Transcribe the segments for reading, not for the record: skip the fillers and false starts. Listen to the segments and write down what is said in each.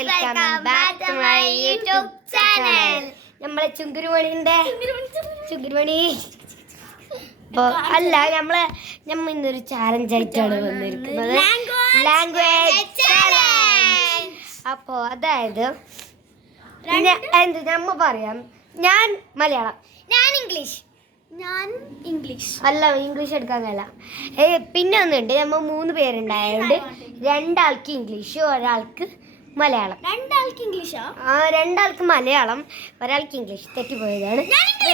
Welcome back to my YouTube channel. നമ്മളെ ചുങ്കുരുമണി അല്ല നമ്മ ഇന്നൊരു ചാലഞ്ച് ആയിട്ടാണ് വന്നിരിക്കുന്നത്. Language challenge. അപ്പോ അതായത് നമ്മ പറയാം, ഞാൻ മലയാളം, ഞാൻ ഇംഗ്ലീഷ് അല്ല, ഇംഗ്ലീഷ് എടുക്കാൻ കഴിയില്ല. പിന്നെ ഒന്നുണ്ട്, നമ്മൾ 3 പേരുണ്ടായതുകൊണ്ട് 2 ആൾക്ക് ഇംഗ്ലീഷ്, ഒരാൾക്ക് മലയാളം. 2 ആൾക്ക് ഇംഗ്ലീഷാ? 2 ആൾക്ക് മലയാളം, ഒരാൾക്ക് ഇംഗ്ലീഷ്. തെറ്റിപ്പോയതാണ്.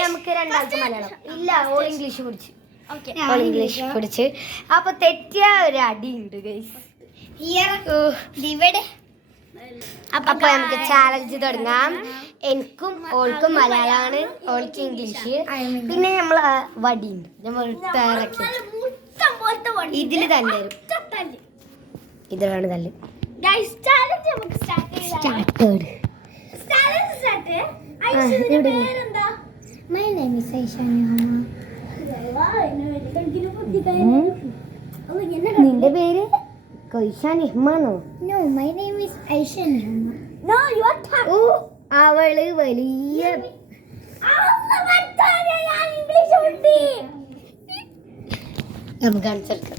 നമുക്ക് 2 ആൾക്ക് മലയാളം ഇല്ല, ഓൾ ഇംഗ്ലീഷ് പിടിച്ച്. അപ്പൊ തെറ്റിയ ഒരു അടിയുണ്ട് ഗൈസ്. അപ്പൊ നമുക്ക് ചാലഞ്ച് തുടങ്ങാം. എനിക്കും ഓൾക്കും മലയാളമാണ്, ഓൾക്ക് ഇംഗ്ലീഷ്. പിന്നെ നമ്മൾ വടിയുണ്ട്, നമ്മൾ ഇതില് തല്ലും, ഇതിലാണ് തല്ല്. നിന്റെ പേര് കൊയ്ഷാനിഹ്മാനോ? No, my name is Aisha Nihama. No, you are അവള് വലിയ നമുക്ക് കാണിച്ചെടുക്കാം.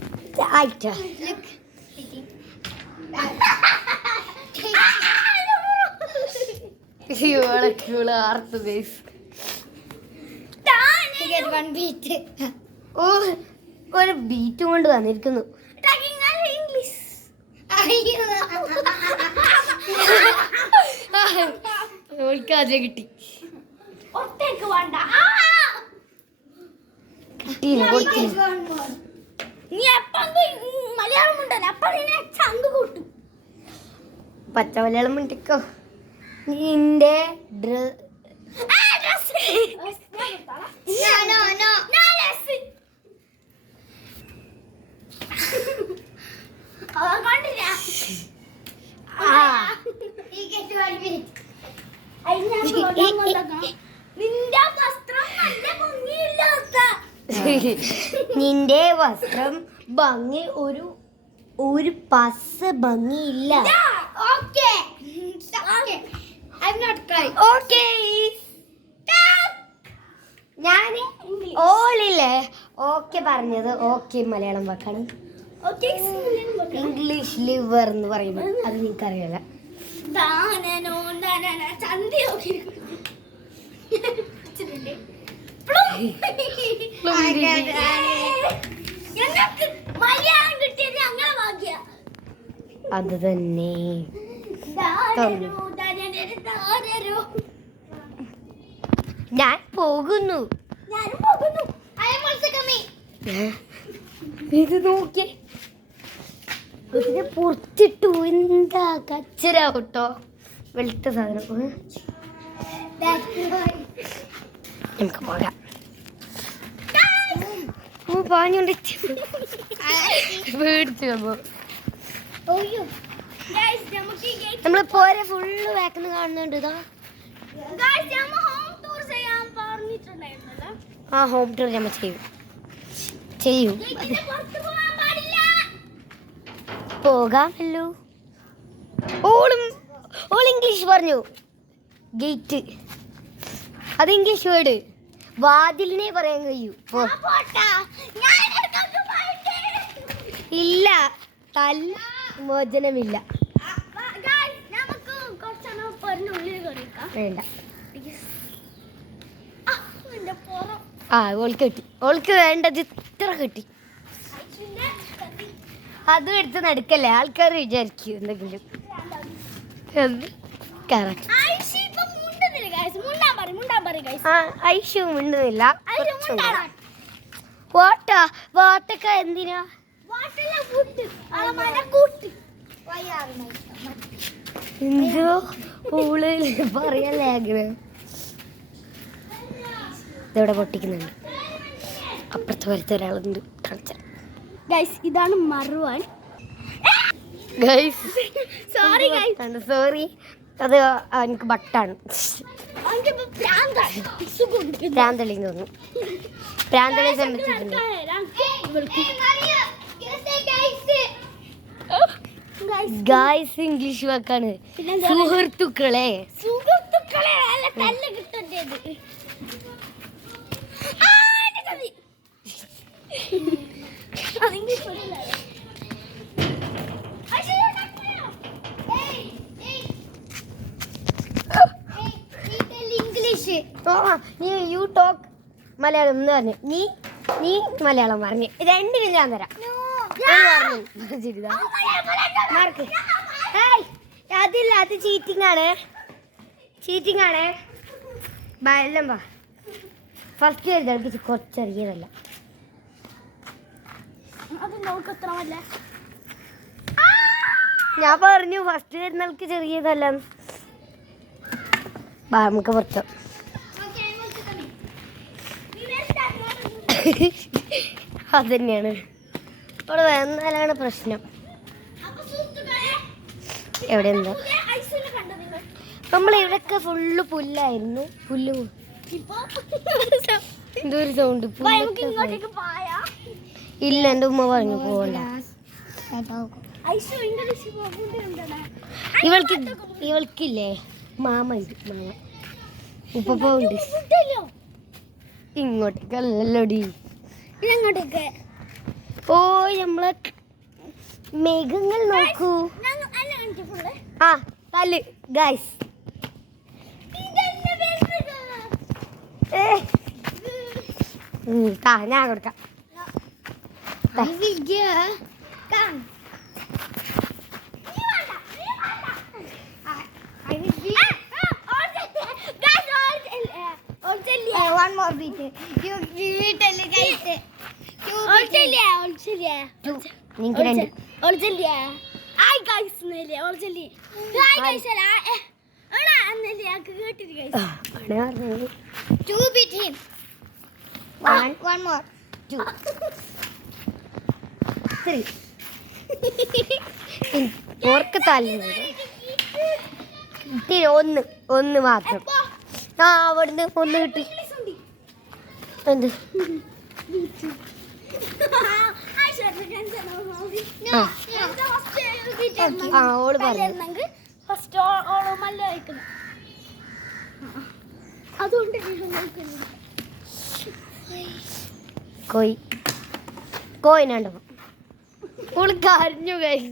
ഒരു ബീറ്റ് കൊണ്ട് വന്നിരിക്കുന്നു. ഓൾക്കാദ്യം കിട്ടി. പച്ച മലയാളം മിണ്ടിക്കോ. നിന്റെ നിന്റെ വസ്ത്രം ഭംഗി ഒരു പസ് ഭംഗിയില്ല. ഞാൻ ഓളില്ലേ ഓക്കെ പറഞ്ഞത് ഓക്കെ മലയാളം വാക്കാണ്. ഇംഗ്ലീഷ് ലിവർ എന്ന് പറയുന്നത് അത് നിനക്കറിയില്ല. അത് തന്നെ ഞാൻ പോകുന്നു. ഇത് നോക്കി ഇതിനെ പുറത്തിട്ടു. എന്താ കച്ചരാവട്ടോ, വെളുത്ത സാധനം. നമുക്ക് പോകാം. പാഞ്ഞുകൊണ്ട് പേടിച്ചു. നമ്മള് പോരെ ഫുള്ള് വാക്കുന്ന കാണുന്നുണ്ട്. ഇതാ ആ ഹോം ടൂർ നമ്മൾ ചെയ്യും പോകാമല്ലോ. ഓൾ ഇംഗ്ലീഷ് പറഞ്ഞു. ഗേറ്റ് അത് ഇംഗ്ലീഷ് വേർഡ്. വാതിലിനെ പറയാൻ കഴിയൂ. ഇല്ല, തല്ല മോചനമില്ല. വേണ്ട. ഓൾക്ക് കിട്ടി. ഓൾക്ക് വേണ്ടത് ഇത്ര കിട്ടി. അതും എടുത്ത് നടക്കല്ലേ, ആൾക്കാർ വിചാരിക്കും എന്തെങ്കിലും. ഐഷു മിണ്ടുന്നില്ല. വാട്ടക്ക എന്തിനാ? എന്തോ ഓള് പറയല്ലേ ആഗ്രഹം. ഇതവിടെ പൊട്ടിക്കുന്നുണ്ട്. അപ്പുറത്ത് വരത്ത ഒരാളുണ്ട്. ഇതാണ് മറുവാൻ. സോറി, അത് എനിക്ക് ബട്ടാണ്. പ്രാന്തളി തോന്നുന്നു. പ്രാന്തളി സംബന്ധിച്ചിട്ടുണ്ട്. ഗായ്സ് ഇംഗ്ലീഷ് വാക്കാണ്. സുഹൃത്തുക്കളെ. സുഹൃത്തുക്കളെ നല്ല തല്ല് കിട്ടേണ്ടത്. ഇംഗ്ലീഷ്. യു ടോക്ക് മലയാളം എന്ന് പറഞ്ഞു. നീ മലയാളം പറഞ്ഞു. രണ്ടിനും ഞാൻ തരാം. മാർക്ക്. അതില്ല, അത് ചീറ്റിംഗ് ആണ്. എല്ലാം വാ. ഫസ്റ്റ് എഴുതി കുറച്ചറിയതല്ല. ഞാൻ പറഞ്ഞു ഫസ്റ്റ് വരുന്നവർക്ക് ചെറിയതല്ല. നമുക്ക് പുറത്ത് അതന്നെയാണ് അവിടെ വന്നാലാണ് പ്രശ്നം. എവിടെ എന്താ നമ്മളിവിടൊക്കെ ഫുള്ള് പുല്ലായിരുന്നു. എന്തൊരു സൗണ്ട്. ഇല്ല, എൻ്റെ ഉമ്മ പറഞ്ഞു പോകണ്ട. ഇവൾക്കില്ലേ മാമ ഉപ്പുണ്ട്. ഇങ്ങോട്ടേക്കല്ലല്ലോടി. ഓ നമ്മളെ മേഘങ്ങൾ നോക്കൂ. ആ തല്ല് ഗൈസ്. ഞാൻ കൊടുക്കാം. One more beat. You tell it guys. നിങ്ങൾക്ക് രണ്ട്. ഹായ് ഗൈസ് നെല്ലേ ഓൾജല്ലി. ഹായ് ഗൈസ് അല്ല എടാ അന്നല്ലേ ആക്ക് കേട്ടിരി ഗൈസ്. ആണ് പറഞ്ഞത്. 2 beat him. One more. 2 3 ഓർക്ക് തല്ലുന്നത്. ഒന്ന് മാത്രം. അവിടുന്ന് ഒന്ന് കിട്ടി. എന്ത് ഓള് പറഞ്ഞു. കോയിനാണ്ടോ ഓള് കരഞ്ഞു ഗൈസ്.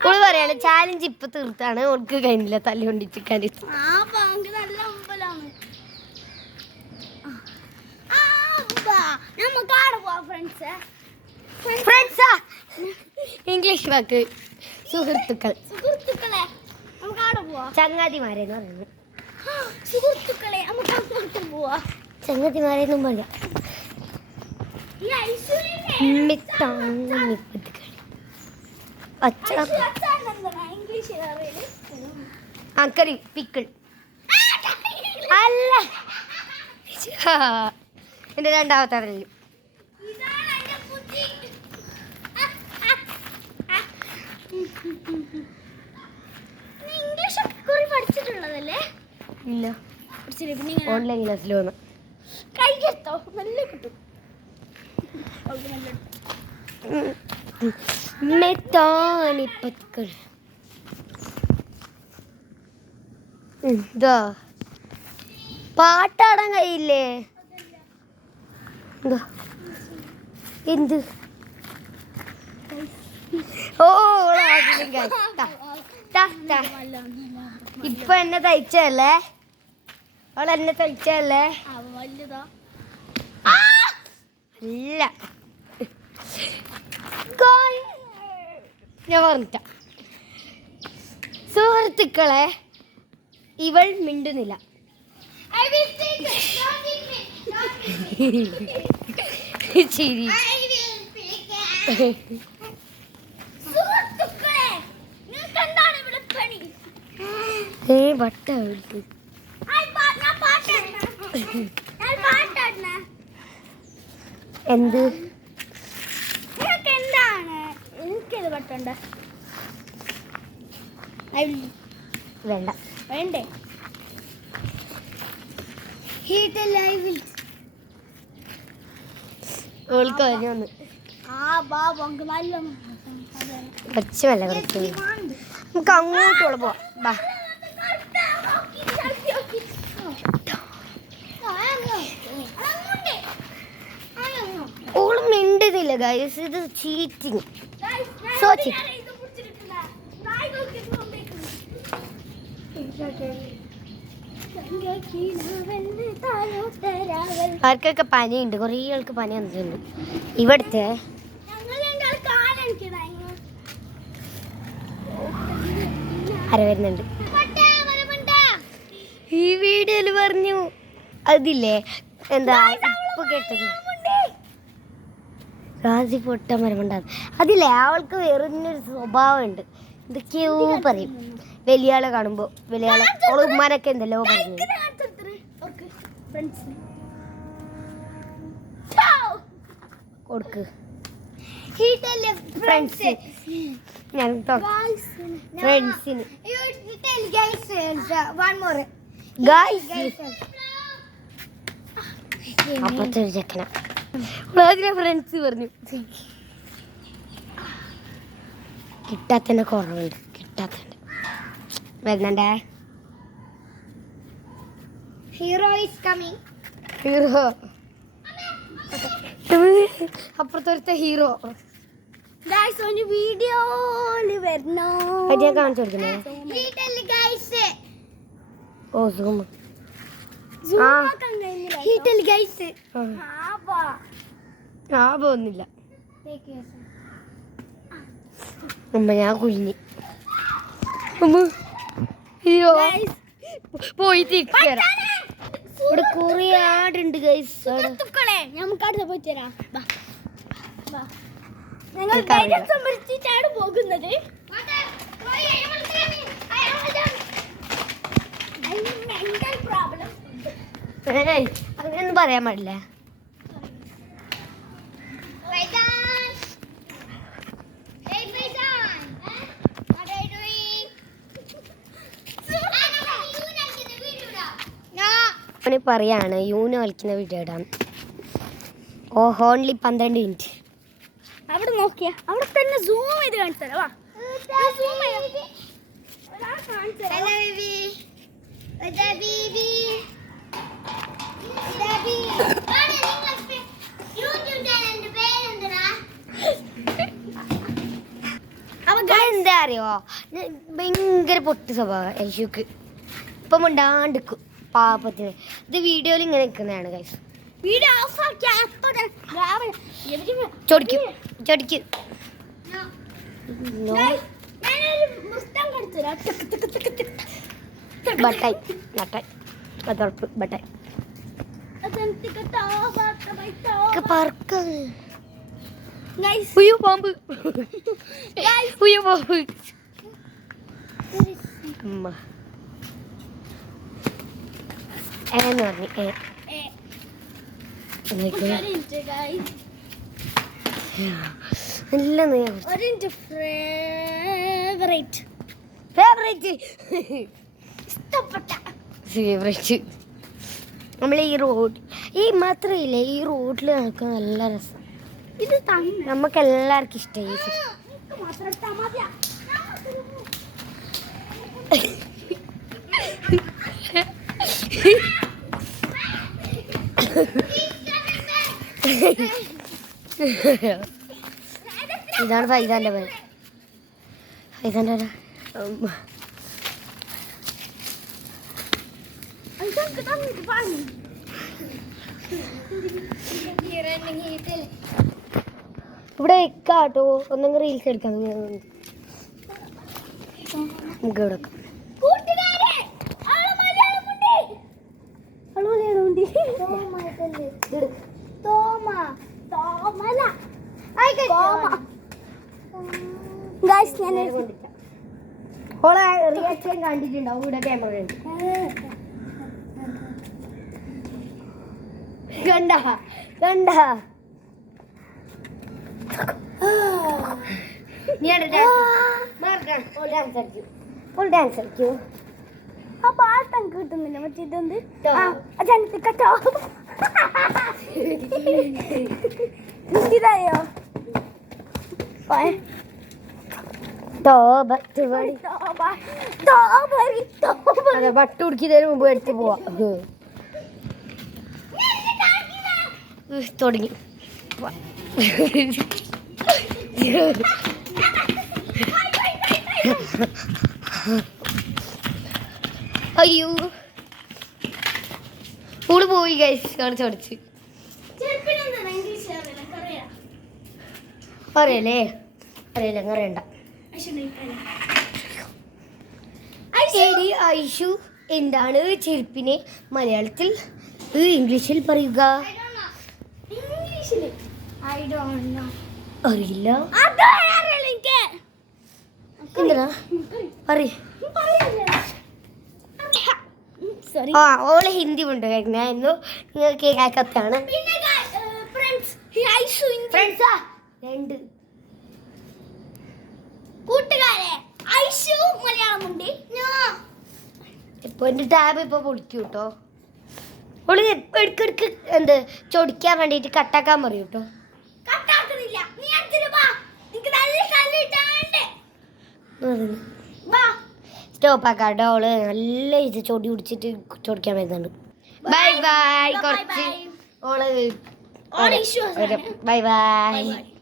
ഓള് പറയാണ് ചാലഞ്ച് ഇപ്പൊ തീർത്താണ്. ഓൾക്ക് കഴിഞ്ഞില്ല തല്ലുകൊണ്ടിരിക്കാൻ. ഇംഗ്ലീഷ് വാക്ക് സുഹൃത്തുക്കളെ ചങ്ങാതിമാരെന്ന് പറയുന്നത്. സുഹൃത്തുക്കളെ നമുക്ക് അങ്ങോട്ട് പോവാ. ചങ്ങാതിമാരെന്നും പറയാം. അക്കറി പിക്കിൾ അല്ല. എന്റെ രണ്ടാമത്തെ അറിയില്ല. ഇംഗ്ലീഷ് ഒക്കെ കുറി പഠിച്ചിട്ടുള്ളതല്ലേ? ഇല്ല, ഓൺലൈൻ ക്ലാസ്സിൽ വന്നു. കൈകെട്ടോ നല്ല കിട്ടും. എന്താ പാട്ടാടാൻ കഴിയില്ലേ? എന്താ എന്ത്? ഓ ഇപ്പൊ എന്നെ തയ്ച്ചല്ലേ? അവളെന്നെ തയ്ച്ചല്ലേ? അല്ല, ഞാൻ പറഞ്ഞിട്ട. സുഹൃത്തുക്കളെ, ഇവൾ മിണ്ടുന്നില്ല. ചിരി. വട്ട എന്ത് എന്താണ് എനിക്കത് പറ്റണ്ട. വേണ്ട വേണ്ടേ? ഓൾക്ക് വന്നു പച്ചമല്ല കുറച്ച് നമുക്ക് അങ്ങോട്ടുള്ള പോവാം ബാ. ഓള് മിണ്ടുന്നില്ല ഗൈസ്, ഇത് ചീറ്റിങ്. So cheating. ആർക്കൊക്കെ പനിയുണ്ട്, കുറേ ആൾക്ക് പനി വന്നിട്ടുണ്ട്. ഇവിടുത്തെ ആര വരുന്നുണ്ട് ഈ വീഡിയോയില് പറഞ്ഞു. അതില്ലേ എന്താ ഉപ്പ് കേട്ടത് ഗാസി പൊട്ട മരമുണ്ടാകും. അതില്ലേ അവൾക്ക് വേറൊരു സ്വഭാവമുണ്ട്, എന്തൊക്കെയോ പറയും വലിയ ആളെ കാണുമ്പോ. വലിയ ആളെ ഓളെ ഉമ്മാനൊക്കെ എന്തല്ലോ പറഞ്ഞു കൊടുക്ക് ഫ്രണ്ട്സ്. ഞാൻ ഫ്രണ്ട്സിന് അപ്പത്തെ ഒരു ചെക്കന ഫ്രണ്ട്സ് പറഞ്ഞു. കിട്ടാത്തന്നെ കുറവുണ്ട്, കിട്ടാത്തന്നെ വരുന്നുണ്ടേ. Hero is coming. ഹീറോ അപ്പുറത്തൊരുത്ത ഹീറോ വീഡിയോയില് വരണോ ഞാൻ കാണിച്ചു കൊടുക്കുന്നേ. ഓ സൂം ഒന്നുമില്ല അമ്മ, ഞാൻ കുഞ്ഞി ഹീറോ പോയി തിരിച്ചു. ഇവിടെ കുറെ ആടുണ്ട് ഗൈസ്. നമുക്ക് അടുത്ത് പോയി തരാം. ഞങ്ങൾ ധൈര്യം സംഭരിച്ചിട്ടാണ് പോകുന്നത്. അങ്ങനെയൊന്നും പറയാൻ പാടില്ല. പറയാണ് യൂന് കളിക്കുന്ന വീഡിയോ ഇടാൻ. ഓ ഓൺലി 12 മിനിറ്റ്. അവിടെ നോക്കിയാ അവിടെ തന്നെ സൂം ചെയ്ത് കാണിച്ചു തരാം. എന്താ അറിയോ, ഭയങ്കര പൊട്ടി സ്വഭാവം യശുക്ക്. ഇപ്പം ഉണ്ടാണ്ടിക്കും പാപ്പത്തിന്. ഇത് വീഡിയോയിൽ ഇങ്ങനെ നിൽക്കുന്നതാണ് ഗൈസ്. ചൊടിക്കും ചൊടിക്കും. ബട്ടായി നട്ടായി അതുറപ്പ് ബട്ടായി പറക്ക. ഉയ്യോ പാമ്പ്, ഉയ്യോ പാമ്പ്. അമ്മ എന്ന് പറഞ്ഞു നമ്മൾ ഈ റോഡ് ഈ മാത്രമില്ല, ഈ റോഡിൽ നടക്കാൻ നല്ല രസം. ഇത് നമുക്ക് എല്ലാവർക്കും ഇഷ്ടമായി. ഇതാണ് ഫൈസാന്റെ പേര്. ഫൈസാന്റെ ഇവിടെ എക്കാട്ടോ ഒന്നെങ്കിൽ റീൽസ് എടുക്കാം. നമുക്ക് ഇവിടെ ഓളെ റിയാക്ഷൻ കണ്ടിട്ടുണ്ടാവും. ഇവിടെ ക്യാമറ ഉണ്ട്. കണ്ട കണ്ട ഡാൻസ് കളിക്കൂ. ആ പാട്ട് എനിക്ക് കിട്ടുന്നില്ല മറ്റേ ഇതെന്ത് ടോ. കേട്ടോ ഇതായോ അതെ വട്ട് ഉടുക്കിയതിന് മുമ്പ് എടുത്ത് പോവാ തുടങ്ങി അയ്യോ ഓള് പോയി ഗൈസ് ചടിച്ച് അറിയല്ലേ അറിയില്ല അറിയണ്ട എടി ഐഷു എന്താണ് ചെരുപ്പിനെ മലയാളത്തിൽ ഇംഗ്ലീഷിൽ പറയുക അറിയില്ല എന്തിനാ പറയ ആ ഓള് ഹിന്ദി കൊണ്ട് കേൾക്കുന്നു നിങ്ങൾക്ക് കേൾക്കത്താണ് ഫ്രണ്ട്സാ രണ്ട് കൂട്ടുകാരെ ഐഷു മലയാളമുണ്ട് ഇപ്പൊ എന്റെ ടാബ് ഇപ്പൊ പൊളിക്കും കേട്ടോ ഓള് ഇടയ്ക്കിടയ്ക്ക് എന്ത് ചൊടിക്കാൻ വേണ്ടിട്ട് കട്ടാക്കാൻ പറയും കേട്ടോ കട്ടാക്കുന്നില്ല നീ അടുത്തിട്ട് വാ നിനക്ക് നല്ല കല്ലിട്ടാണ്ട് വാ സ്റ്റോപ്പ് ആക്കാം കേട്ടോ ഓള് നല്ല ഇത് ചൊടി പിടിച്ചിട്ട് ചൊടിക്കാൻ വരുന്നുണ്ട് ബൈ ബൈ കുറച്ച് ഓള് ഓള് issue ആണ്. Bye bye Bye bye.